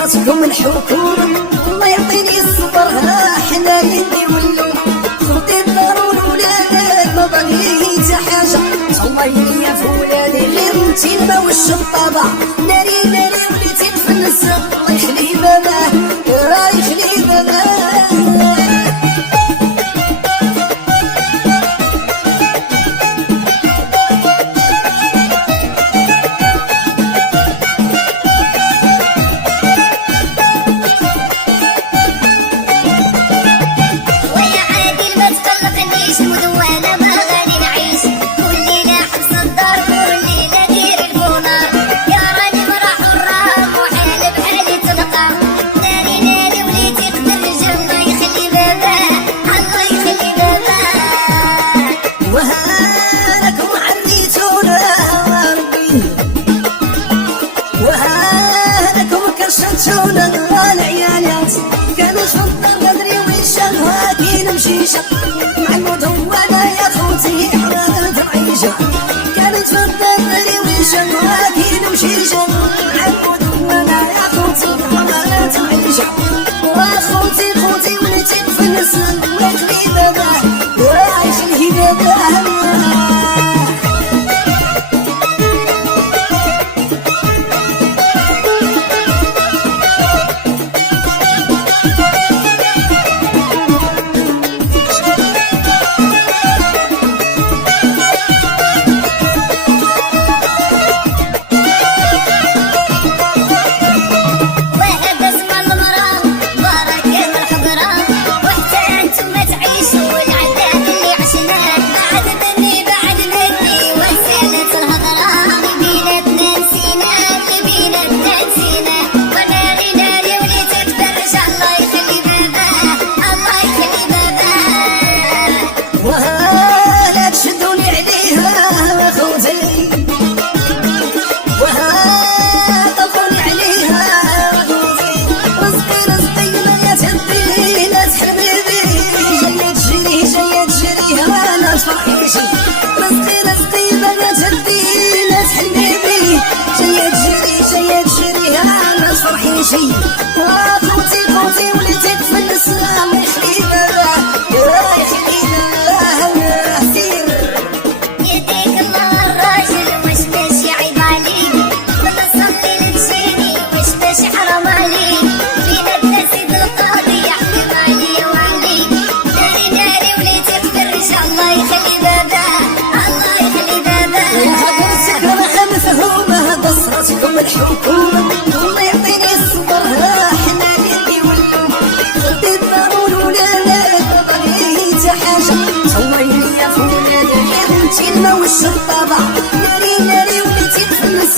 راسكم الحكومة الله يعطيني الصبر، ها حنا يدي ولو خلطي الدار والولاد ما باغي حتى حاجة. الله يليا في ولادي غير انتي الماء والشطابة، ناري ناري وليتي تفنس الله يخلي باباه يخلي باباه. شونا العيالات كانوا شفنا بدري والشهوة كي نمشيشة مع الموت وانا يا خوتي حرات العيشة. كانت شفنا بدري والشهوة كي نمشيشة مع الموت وانا يا خوتي حرات العيشة. واخوتي خوتي وليتي نفنس ويخلي باباه ويخلي باباه. خوتي خوتي وليتي تفنس الله يخلي باباه يخلي باباه. سير يديك الله الراجل واش ماشي عيب عليك، بلا تصلي لتجيني واش ماشي حرام عليك. فينا بدا سيد القاضي يحكم عليا وعليك، ناري ناري وليتي تفرج الله يخلي باباه الله يخلي باباه. هذا السكر مفهومه هذا صراتكم الحكومة الله يعطيني الصبر، ها حنا يدي ولو خدي الدار والولاد ما باغي حتى حاجة. الله يليا في ولادي غير انتي الماء والشطابة، ناري ناري وليتي تفنس